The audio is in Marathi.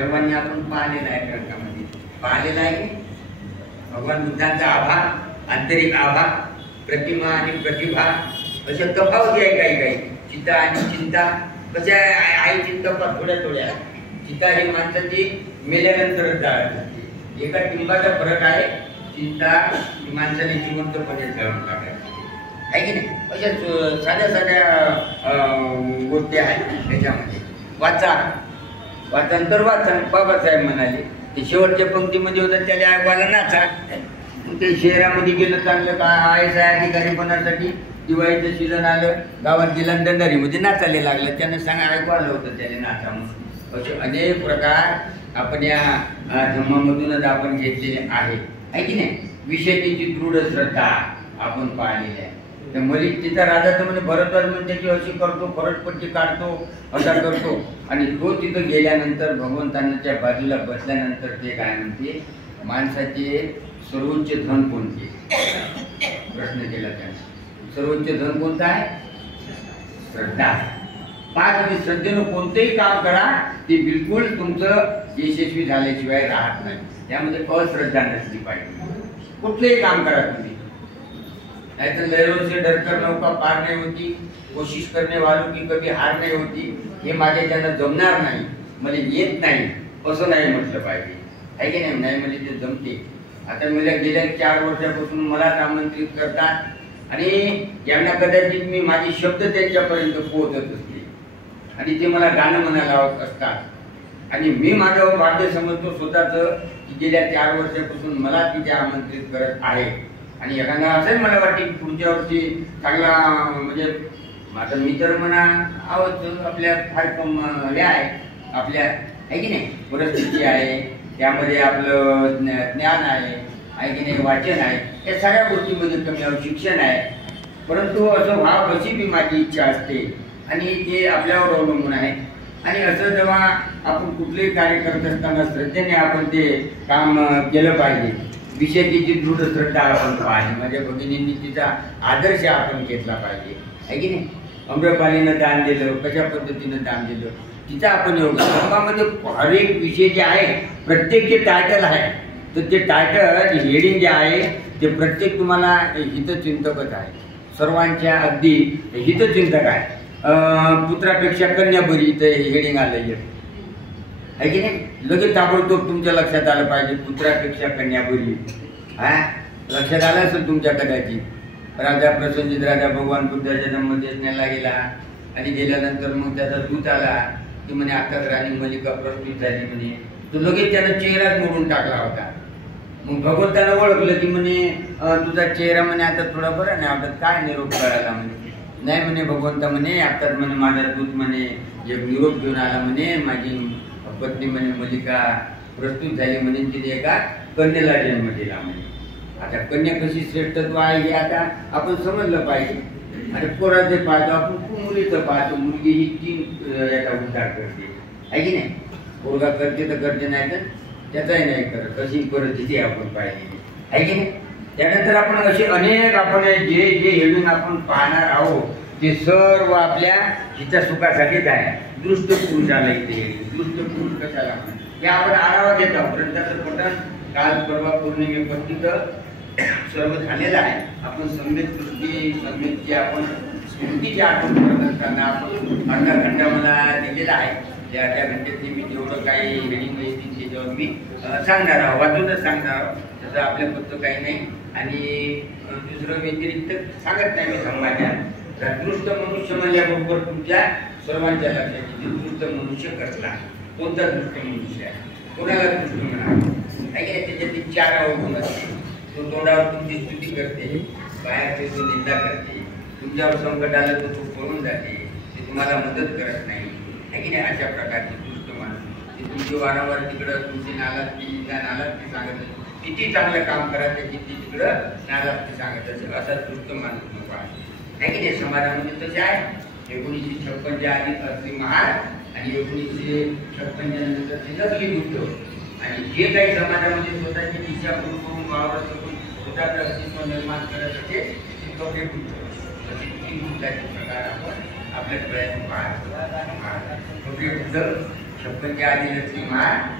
सर्वांनी आपण पाहिलेला आहे, ग्रंथामध्ये पाहिलेला आहे की भगवान बुद्धांचा आभा, आंतरिक आभा, प्रतिमा आणि प्रतिभा अशा तफावती आहे. काही काही चित्ता आणि चिंता कशा आहे. चिंता पण थोड्या थोड्या. चिंता ही माणसाची मेल्यानंतरच जाळत असते. एका टिंबाचा फरक आहे. चिंता ही माणसाने जिवंतपणे जाळून टाकायची आहे की नाही. अशा साध्या साध्या गोष्टी आहेत त्याच्यामध्ये. वाचन तर वाचन. बाबासाहेब म्हणाले ते शेवटच्या पंक्तीमध्ये होतं, त्याला ऐकवायला नाचा. ते शहरामध्ये गेलं चांगलं का IAS अधिकारीपणासाठी दिवाळीचं सीझन आलं, गावात गेला दंडारीमध्ये नाचायला लागलं. त्यानं ऐकवायला होतं त्याने नाचा म्हणून. असे अनेक प्रकार आपण या धर्मामधूनच आपण घेतलेले आहे की नाही. विषयाची दृढ श्रद्धा आपण पाहिलेली आहे. त्या मलिकचा राजा तर म्हणजे भरतवाज म्हणते की अशी करतो, फरटपट्टी काढतो, असा करतो. आणि तो तिथं गेल्यानंतर भगवंतांच्या बाजूला बसल्यानंतर ते काय म्हणते, माणसाचे सर्वोच्च धन कोणते प्रश्न केला त्याने. सर्वोच्च धन कोणतं आहे? श्रद्धा. पाच श्रद्धेनं कोणतेही काम करा ते बिलकुल तुमचं यशस्वी झाल्याशिवाय राहत नाही. त्यामध्ये अश्रद्धा नसली पाहिजे. कुठलेही काम करा तुम्ही. नाहीतर लहरों से डरकर नौका पार नहीं होती, कोशिश करने वालों की कभी हार नहीं होती. हे माझ्या ज्यांना जमणार नाही, मला येत नाही असं नाही म्हटलं पाहिजे आहे की नाही. नाही म्हणजे ते जमते. आता मला गेल्या 4 वर्षापासून मलाच आमंत्रित करतात आणि यांना कदाचित मी माझे शब्द त्यांच्यापर्यंत पोहोचत असते आणि ते मला गाणं म्हणायला लावत असतात. आणि मी माझं भाग्य समजतो स्वतःचं की गेल्या 4 वर्षापासून मला तिथे आमंत्रित करत आहे. आणि एखादा असेल मला वाटते की पुढच्या वर्षी चांगला म्हणजे माझा मित्र म्हणा आवडतो. आपल्या फार हे आहे आपल्या आहे की नाही. परिस्थिती आहे, त्यामध्ये आपलं ज्ञान आहे की नाही, वाचन आहे, या सगळ्या गोष्टीमध्ये कमी शिक्षण आहे. परंतु असं व्हावं अशी बी माझी इच्छा असते आणि ते आपल्यावर अवलंबून आहे. आणि असं जेव्हा आपण कुठलेही कार्य करत असताना श्रद्धेने आपण ते काम केलं पाहिजे. विषयाची दृढ श्रद्धा आपण पाहिजे. माझ्या भगिनींनी तिचा आदर्श आपण घेतला पाहिजे आहे की नाही. अम्रपालीनं दान दिलं, कशा पद्धतीनं दान दिलं, तिचा आपण योग्य धर्मामध्ये हर एक विषय जे आहे प्रत्येक जे टायटल आहे तर ते टायटल हेडिंग जे आहे ते प्रत्येक तुम्हाला हितचिंतकच आहे. सर्वांच्या अगदी हितचिंतक आहे. पुत्रापेक्षा कन्या बरी इथं हेडिंग आलं आहे की नाही. लगेच ताबडतोब तुमच्या लक्षात आलं पाहिजे पुत्रापेक्षा कन्या बरी. लक्षात आलं असेल तुमच्या कदाचित. राजा प्रसंजित राजा भगवान बुद्धाच्या जन्मदिवसाला गेला आणि गेल्यानंतर मग त्याचा दूत आला की म्हणे आता राणी मलिका प्रस्तुत झाली म्हणे. तो लगेच त्यानं चेहराच मोडून टाकला होता. मग भगवंतानं ओळखलं की म्हणे तुझा चेहरा म्हणे आता थोडा बरा नाही वाटत, काय निरोप करायला म्हणे. नाही म्हणे भगवंता म्हणे आताच म्हणे माझा दूत म्हणे एक निरोप घेऊन आला म्हणे माझी पत्नी म्हणे मलिका प्रस्तुत झाली म्हणे, तिने एका कन्येला जन्म दिला म्हणे. आता कन्या कशी श्रेष्ठत्व आहे हे आता आपण समजलं पाहिजे. आणि पोराचे पाहतो आपण, मुलीचं पाहतो. मुलगी ही 3 याचा उद्धार करते आहे की नाही. पोरगा करते तर करते, नाही तर त्याचाही नाही करत. अशी परिस्थिती आपण पाहिली आहे की नाही. त्यानंतर आपण असे अनेक आपण जे जे हेडून आपण पाहणार आहोत ते सर्व आपल्या हिच्या सुखासाठीच आहे. दृष्ट पुरुषाला इथे दृष्ट पुरुष कशाला हे आपण आढावा घेत आहोत. ग्रंथाचं पठण काल परवा पौर्णिमेपर्यंत सर्व झालेलं आहे. आपण सम्यक दृष्टी सम्यकची आपण स्मृतीची आठवण करत असताना आपण अर्धा घंटा मला दिलेला आहे. त्या अर्ध्या घंट्यातली मी जेवढं काही हेडिंग येतील त्याच्यावर मी सांगणार आहोत, वाचूनच सांगणार आहोत. तसं आपल्या पद्धत काही नाही आणि दुसरं व्यतिरिक्त सांगत नाही मी समाजात. दृष्ट मनुष्य म्हणल्याबरोबर तुमच्या सर्वांच्या लक्षात येते दृष्ट मनुष्य कसला, कोणता दृष्ट मनुष्य आहे, कोणाला दृष्ट म्हणा आहे की त्याच्यातली 4 अवगुण असते. तो तोंडावर तुमची स्तुती करते, बाहेर तो निंदा करते, तुमच्यावर संकट आलं तर तो पळून जाते, ते तुम्हाला मदत करत नाही आहे की नाही. अशा प्रकारचे दृष्ट माणूस ते तुमची वारंवार तिकडं तुमची नालास्ती सांगत असेल, किती चांगलं काम करा त्याची तिकडं नालास्ती सांगत असेल, असा दृष्ट माणूस नको आहे की नाही. समाजामध्ये तसे आहे. 1956 आधी असली महार आणि 1956 नंतर ते नकली बुद्ध आणि जे काही समाजामध्ये स्वतःची दिशा करून वावरत करून स्वतःचं अस्तित्व निर्माण करत होते ते कपडे बुद्ध. असे 3 बुद्धाचे प्रकार आपण आपल्या डोळ्यातून पाहतो. कपडे बुद्ध छप्पनच्या आधी लक्ष्मी महाल